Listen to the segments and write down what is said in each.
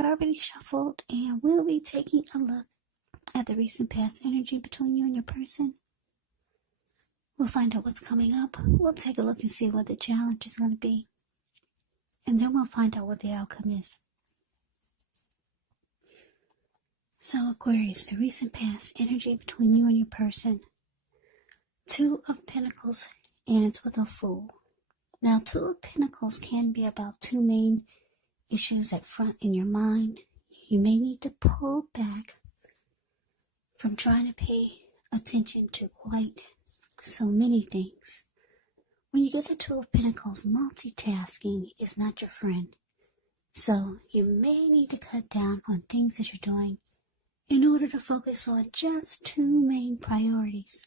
I've already shuffled, and we'll be taking a look at the recent past energy between you and your person. We'll find out what's coming up. We'll take a look and see what the challenge is going to be. And then we'll find out what the outcome is. So Aquarius, the recent past energy between you and your person. Two of Pentacles ends with a Fool. Now, Two of Pentacles can be about two main issues at front in your mind. You may need to pull back from trying to pay attention to quite so many things. When you get the Two of Pentacles, multitasking is not your friend. So you may need to cut down on things that you're doing in order to focus on just two main priorities.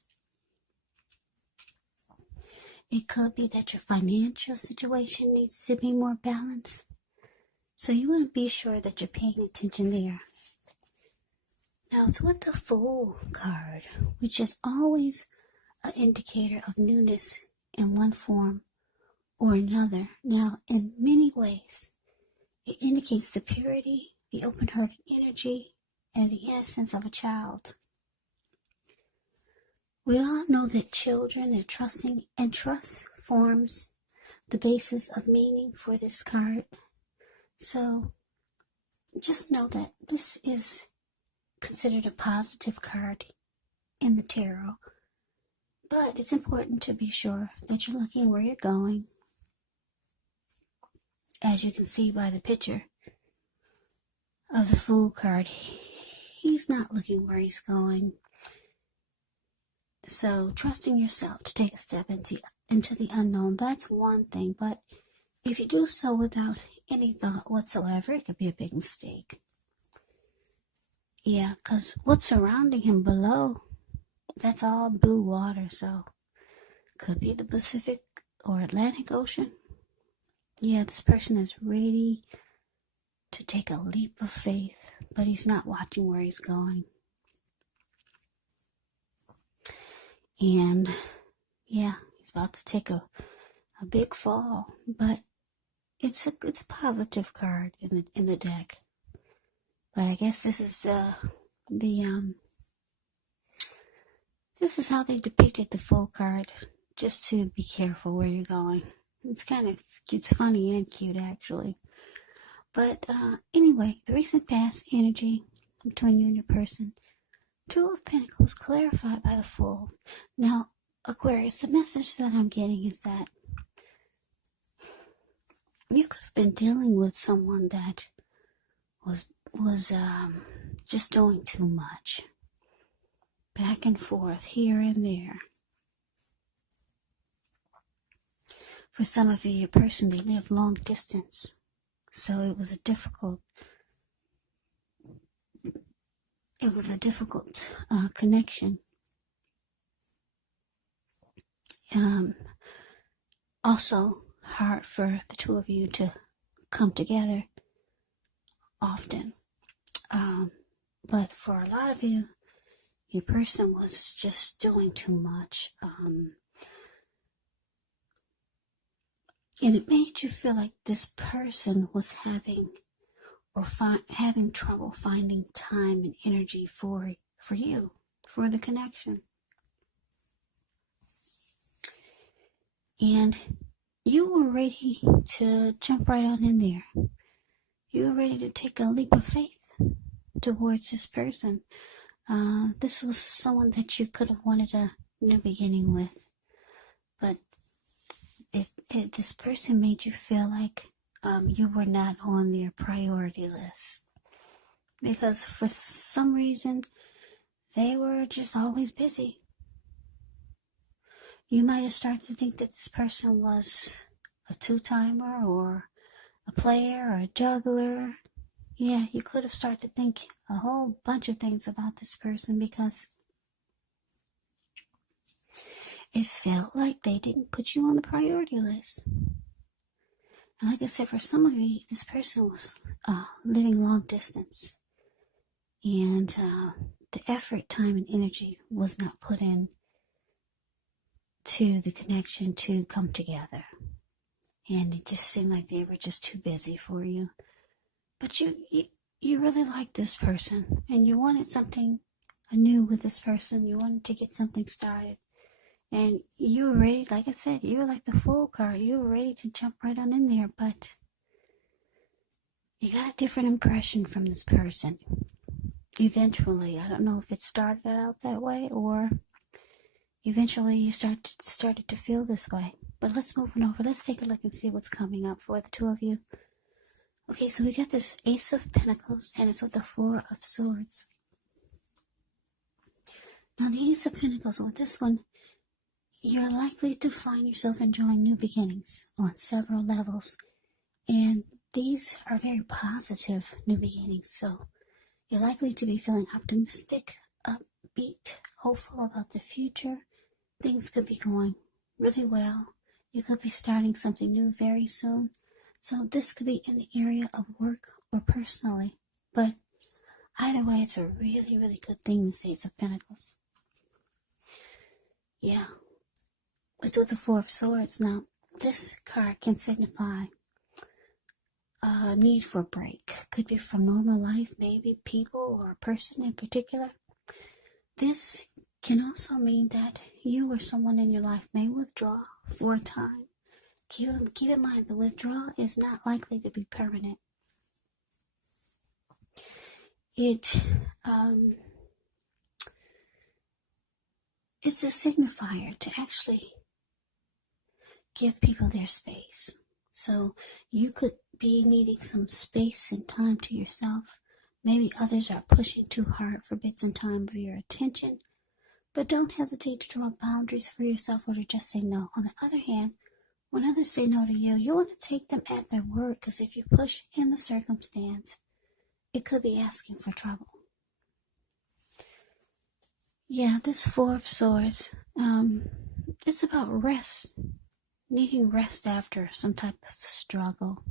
It could be that your financial situation needs to be more balanced. So you want to be sure that you're paying attention there. Now it's with the Fool card, which is always an indicator of newness in one form or another. Now, in many ways, it indicates the purity, the open-hearted energy, and the innocence of a child. We all know that children, they're trusting, and trust forms the basis of meaning for this card. So just know that this is considered a positive card in the tarot. But it's important to be sure that you're looking where you're going. As you can see by the picture of the Fool card, he's not looking where he's going. So trusting yourself to take a step into the unknown, that's one thing. But if you do so without any thought whatsoever, it could be a big mistake. Yeah, because what's surrounding him below, that's all blue water. So could be the Pacific or Atlantic Ocean. Yeah, this person is ready to take a leap of faith, but he's not watching where he's going. And yeah, he's about to take a big fall, but it's a positive card in the deck. But I guess this is this is how they depicted the Fool card, just to be careful where you're going. It's funny and cute actually. But anyway, the recent past energy between you and your person. Two of Pentacles clarified by the Fool. Now, Aquarius, the message that I'm getting is that you could have been dealing with someone that was just doing too much. Back and forth, here and there. For some of you, your person, they live long distance. So it was a difficult connection. Also hard for the two of you to come together often. But for a lot of you, your person was just doing too much. And it made you feel like this person was having trouble finding time and energy for you, for the connection. And you were ready to jump right on in there. You were ready to take a leap of faith towards this person. This was someone that you could have wanted a new beginning with. But if this person made you feel like you were not on their priority list, because for some reason they were just always busy. You might have started to think that this person was a two-timer or a player or a juggler. Yeah, you could have started to think a whole bunch of things about this person because it felt like they didn't put you on the priority list. And like I said, for some of you, this person was living long distance. And the effort, time, and energy was not put in to the connection to come together. And it just seemed like they were just too busy for you. But you really like this person and you wanted something new with this person. You wanted to get something started. And you were ready, like I said, you were like the Fool card. You were ready to jump right on in there, but you got a different impression from this person. Eventually, I don't know if it started out that way or eventually you started to feel this way. But let's move on over. Let's take a look and see what's coming up for the two of you. Okay, so we got this Ace of Pentacles and it's with the Four of Swords. Now the Ace of Pentacles, with this one, you're likely to find yourself enjoying new beginnings on several levels. And these are very positive new beginnings. So you're likely to be feeling optimistic, upbeat, hopeful about the future. Things could be going really well. You could be starting something new very soon. So this could be in the area of work or personally. But either way, it's a really, really good thing, this Ace of Pentacles. Yeah. It's with the Four of Swords. Now, this card can signify a need for a break. Could be from normal life, maybe people or a person in particular. This can also mean that you or someone in your life may withdraw for a time. Keep in mind, the withdrawal is not likely to be permanent. It's a signifier to actually give people their space. So you could be needing some space and time to yourself. Maybe others are pushing too hard for bits and time of your attention. But don't hesitate to draw boundaries for yourself or to just say no. On the other hand, when others say no to you, you want to take them at their word, because if you push in the circumstance, it could be asking for trouble. Yeah, this Four of Swords, it's about rest. Needing rest after some type of struggle.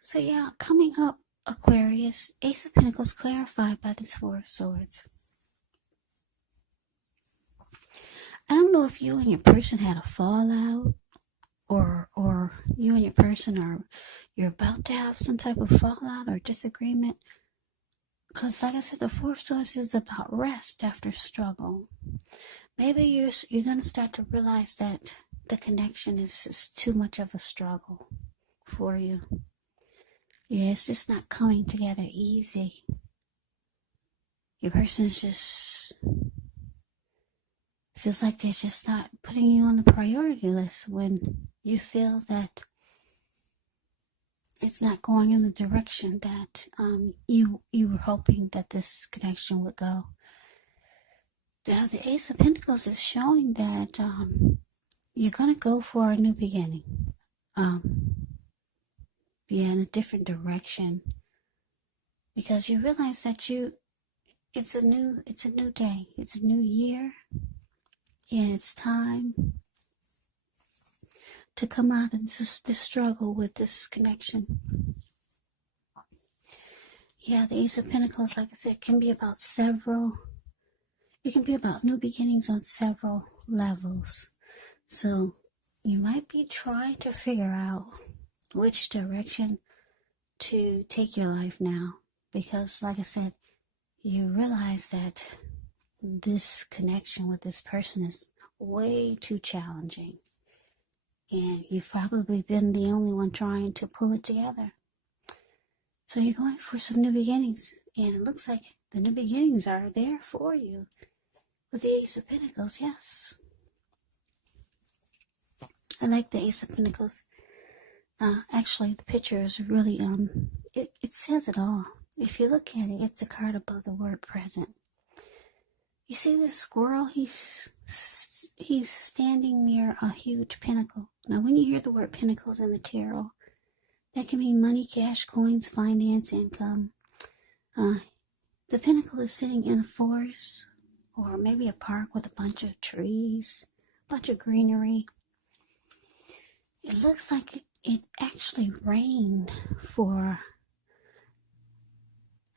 So yeah, coming up, Aquarius, Ace of Pentacles clarified by this Four of Swords. I don't know if you and your person had a fallout, or you and your person you're about to have some type of fallout or disagreement. Because like I said, the Four of Swords is about rest after struggle. Maybe you're going to start to realize that the connection is just too much of a struggle for you. Yeah, it's just not coming together easy. Your person is just feels like they're just not putting you on the priority list when you feel that it's not going in the direction that you were hoping that this connection would go. Now, the Ace of Pentacles is showing that you're going to go for a new beginning. In a different direction. Because you realize that it's a new day. It's a new year. And it's time to come out of this struggle with this connection. Yeah, the Ace of Pentacles, like I said, can be about new beginnings on several levels. So you might be trying to figure out which direction to take your life now. Because, like I said, you realize that this connection with this person is way too challenging. And you've probably been the only one trying to pull it together. So you're going for some new beginnings. And it looks like the new beginnings are there for you. With the Ace of Pentacles, yes. I like the Ace of Pentacles. Actually, the picture is really, it says it all. If you look at it, it's the card above the word present. You see this squirrel? He's standing near a huge pinnacle. Now, when you hear the word pinnacles in the tarot, that can mean money, cash, coins, finance, income. The pinnacle is sitting in a forest or maybe a park with a bunch of trees, a bunch of greenery. It looks like it actually rained for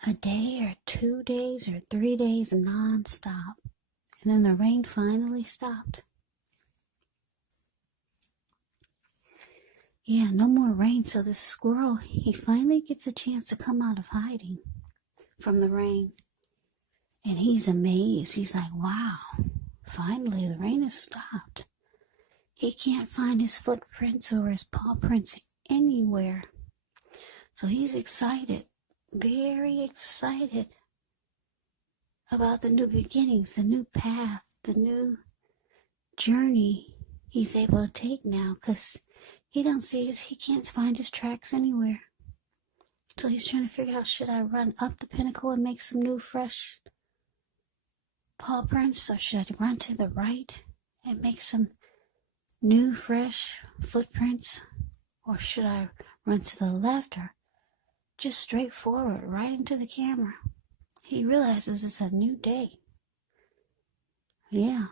a day or 2 days or 3 days non-stop. And then the rain finally stopped. Yeah, no more rain. So the squirrel, he finally gets a chance to come out of hiding from the rain. And he's amazed. He's like, wow, finally the rain has stopped. He can't find his footprints or his paw prints anywhere. So he's excited, very excited about the new beginnings, the new path, the new journey he's able to take now, because he can't find his tracks anywhere. So he's trying to figure out, should I run up the pinnacle and make some new fresh paw prints, or should I run to the right and make some new fresh footprints, or should I run to the left, or just straight forward right into the camera? He realizes it's a new day. Yeah,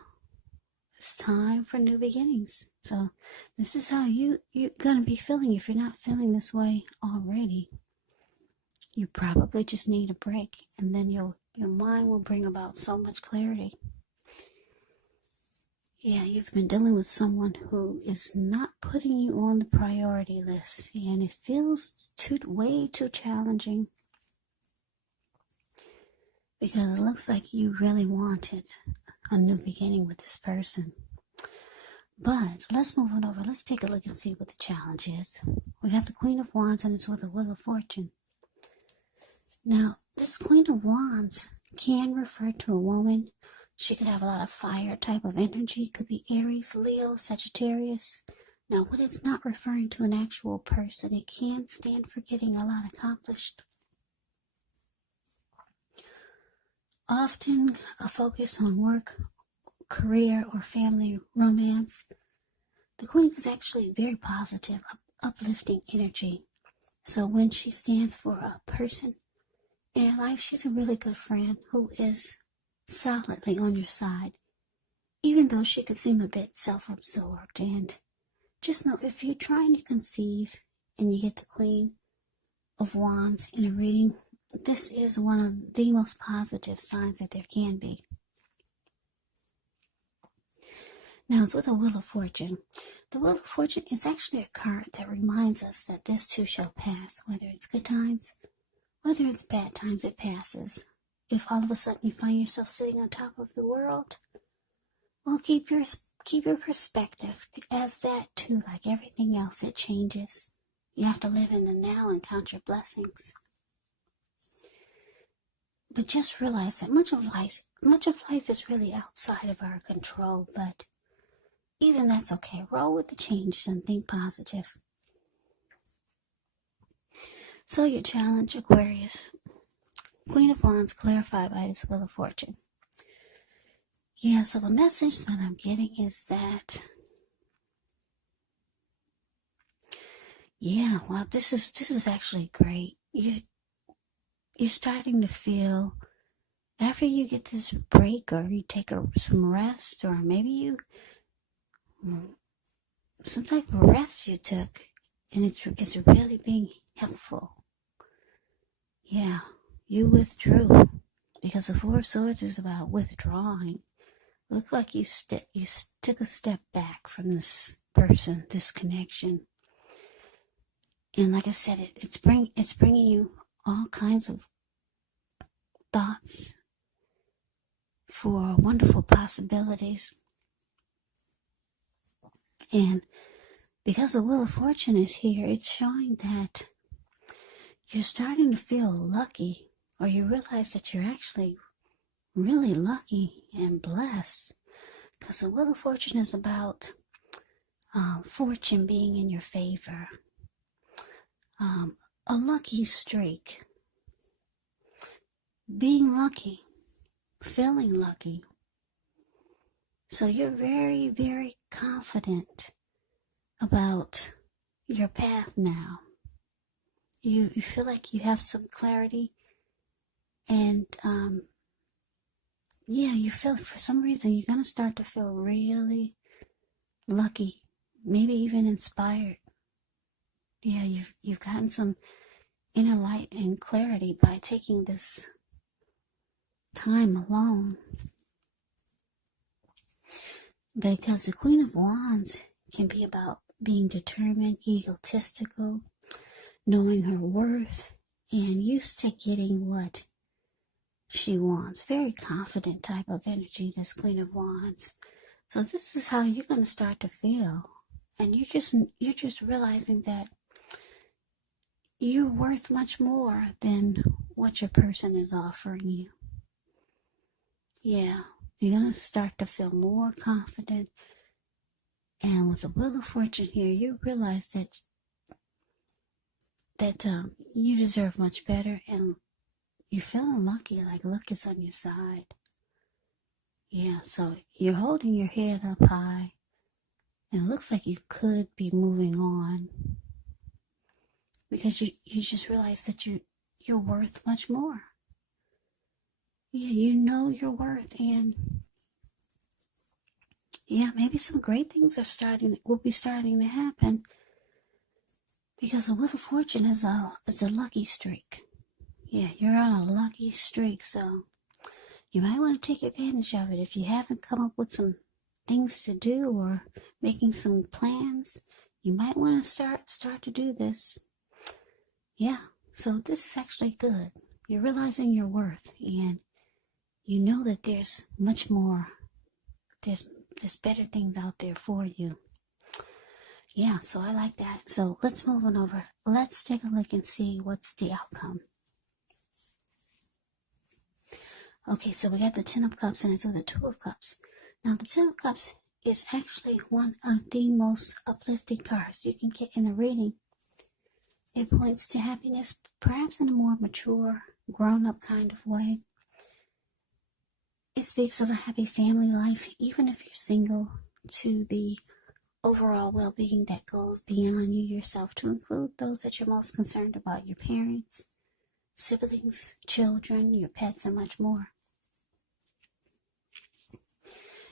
it's time for new beginnings. So this is how you're gonna be feeling. If you're not feeling this way already, you probably just need a break, and then your mind will bring about so much clarity. Yeah, you've been dealing with someone who is not putting you on the priority list, and it feels way too challenging, because it looks like you really wanted a new beginning with this person. But let's move on over. Let's take a look and see what the challenge is. We got the Queen of Wands, and it's with the Wheel of Fortune. Now, this Queen of Wands can refer to a woman. She could have a lot of fire type of energy. Could be Aries, Leo, Sagittarius. Now, when it's not referring to an actual person, it can stand for getting a lot accomplished. Often a focus on work, career, or family romance. The Queen is actually very positive, uplifting energy. So when she stands for a person in your life, she's a really good friend who is solidly on your side, even though she could seem a bit self-absorbed. And just know, if you're trying to conceive and you get the Queen of Wands in a reading, this is one of the most positive signs that there can be. Now, it's with the Wheel of Fortune. The Wheel of Fortune is actually a card that reminds us that this too shall pass. Whether it's good times, whether it's bad times, it passes. If all of a sudden you find yourself sitting on top of the world, well, keep your perspective as that too. Like everything else, it changes. You have to live in the now and count your blessings. But just realize that much of life is really outside of our control. But even that's okay. Roll with the changes and think positive. So your challenge, Aquarius. Queen of Wands clarified by this Wheel of Fortune. Yeah, so the message that I'm getting is that, yeah, wow, this is actually great. You're starting to feel, after you get this break, or you take some rest, or maybe some type of rest you took, and it's really being helpful. Yeah, you withdrew, because the Four of Swords is about withdrawing. Look like you took a step back from this person, this connection. And like I said, it's bringing you all kinds of thoughts for wonderful possibilities. And because the Wheel of Fortune is here, it's showing that you're starting to feel lucky, or you realize that you're actually really lucky and blessed. Because the Wheel of Fortune is about fortune being in your favor, a lucky streak, being lucky, feeling lucky. So you're very, very confident about your path now. You feel like you have some clarity, and you feel, for some reason, you're going to start to feel really lucky, maybe even inspired. Yeah, you've gotten some inner light and clarity by taking this time alone. Because the Queen of Wands can be about being determined, egotistical, knowing her worth, and used to getting what she wants. Very confident type of energy, this Queen of Wands. So this is how you're going to start to feel. And you're just realizing that you're worth much more than what your person is offering you. Yeah, you're going to start to feel more confident. And with the Wheel of Fortune here, you realize that you deserve much better, and you're feeling lucky, like luck is on your side. Yeah, so you're holding your head up high, and it looks like you could be moving on, because you just realize that you're worth much more. Yeah, you know your worth, and yeah, maybe some great things will be starting to happen, because the Wheel of Fortune is a lucky streak. Yeah, you're on a lucky streak, so you might want to take advantage of it. If you haven't come up with some things to do or making some plans, you might want to start to do this. Yeah, so this is actually good. You're realizing your worth, and you know that there's much more. There's better things out there for you. Yeah, so I like that. So let's move on over. Let's take a look and see what's the outcome. Okay, so we got the Ten of Cups and it's with the Two of Cups. Now, the Ten of Cups is actually one of the most uplifting cards you can get in a reading. It points to happiness, perhaps in a more mature, grown-up kind of way. It speaks of a happy family life, even if you're single, to the overall well-being that goes beyond you yourself, to include those that you're most concerned about, your parents, siblings, children, your pets, and much more.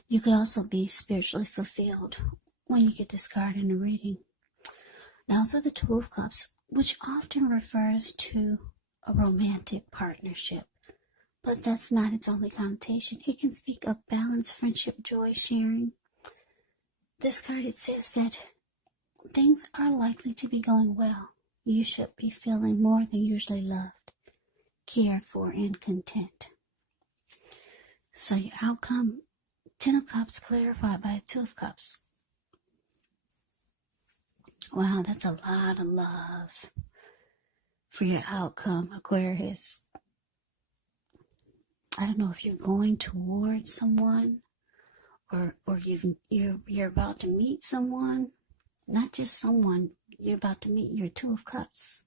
You could also be spiritually fulfilled when you get this card in a reading. Now, also the Two of Cups, which often refers to a romantic partnership, but that's not its only connotation. It can speak of balance, friendship, joy, sharing. This card, it says that things are likely to be going well. You should be feeling more than usually loved, cared for, and content. So your outcome, Ten of Cups clarified by Two of Cups. Wow, that's a lot of love for your outcome, Aquarius. I don't know if you're going towards someone or you're about to meet someone. Not just someone, you're about to meet your Two of Cups.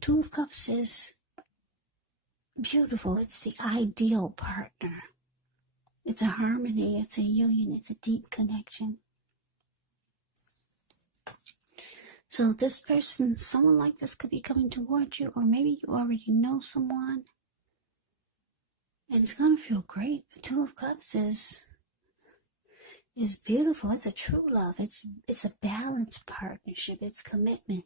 Two of Cups is beautiful. It's the ideal partner. It's a harmony, it's a union, it's a deep connection. So this person, someone like this could be coming towards you, or maybe you already know someone. And it's going to feel great. The Two of Cups is beautiful. It's a true love. It's a balanced partnership. It's commitment.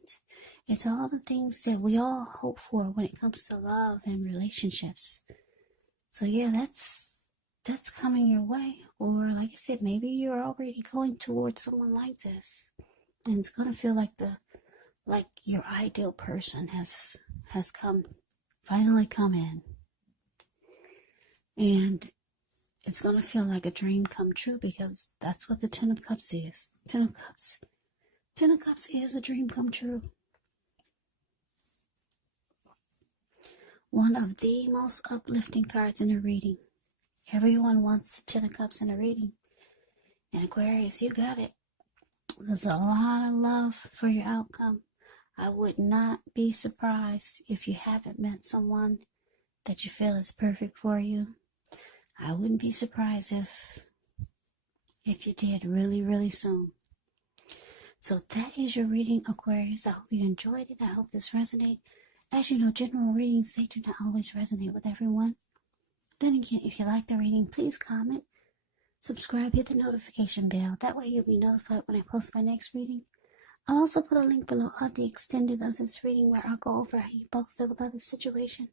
It's all the things that we all hope for when it comes to love and relationships. So yeah, that's coming your way. Or like I said, maybe you're already going towards someone like this, and it's gonna feel like your ideal person has finally come in, and it's going to feel like a dream come true, because that's what the Ten of Cups is. Ten of Cups is a dream come true. One of the most uplifting cards in a reading. Everyone wants the Ten of Cups in a reading. And Aquarius, you got it. There's a lot of love for your outcome. I would not be surprised if you haven't met someone that you feel is perfect for you. I wouldn't be surprised if you did really, really soon. So that is your reading, Aquarius. I hope you enjoyed it. I hope this resonated. As you know, general readings, they do not always resonate with everyone. Then again, if you like the reading, please comment, subscribe, hit the notification bell. That way you'll be notified when I post my next reading. I'll also put a link below of the extended of this reading where I'll go over how you both feel about the situation.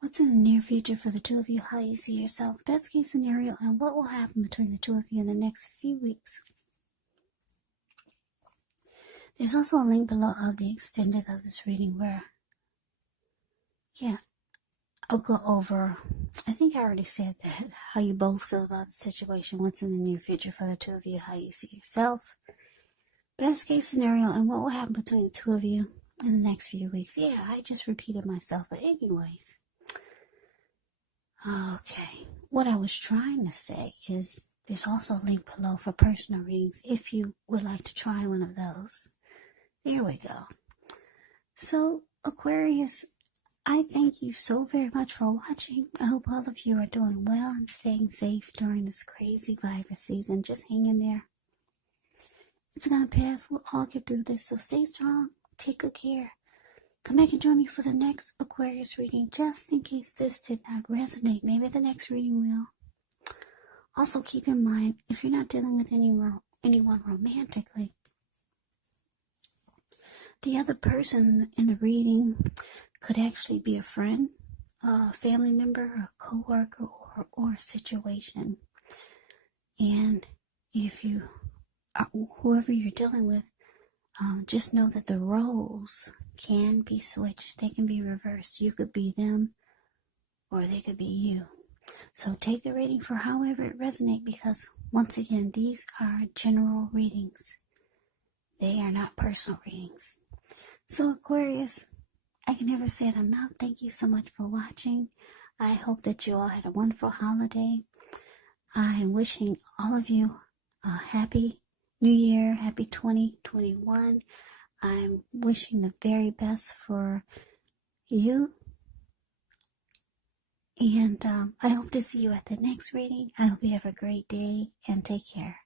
What's in the near future for the two of you, how you see yourself, best case scenario, and what will happen between the two of you in the next few weeks. There's also a link below of the extended of this reading where, yeah, I'll go over, I think I already said that, how you both feel about the situation, what's in the near future for the two of you, how you see yourself, best case scenario, and what will happen between the two of you in the next few weeks. Yeah, I just repeated myself, but anyways. Okay, what I was trying to say is there's also a link below for personal readings if you would like to try one of those. There we go. So, Aquarius, I thank you so very much for watching. I hope all of you are doing well and staying safe during this crazy virus season. Just hang in there. It's gonna pass. We'll all get through this. So stay strong. Take good care. Come back and join me for the next Aquarius reading, just in case this did not resonate. Maybe the next reading will. Also keep in mind, if you're not dealing with anyone romantically, the other person in the reading could actually be a friend, a family member, a co-worker, or a situation. And if you are, whoever you're dealing with, just know that the roles can be switched. They can be reversed. You could be them, or they could be you. So take the reading for however it resonates, because once again, these are general readings. They are not personal readings. So Aquarius, I can never say it enough. Thank you so much for watching. I hope that you all had a wonderful holiday. I'm wishing all of you a happy New Year, happy 2021. I'm wishing the very best for you. And I hope to see you at the next reading. I hope you have a great day and take care.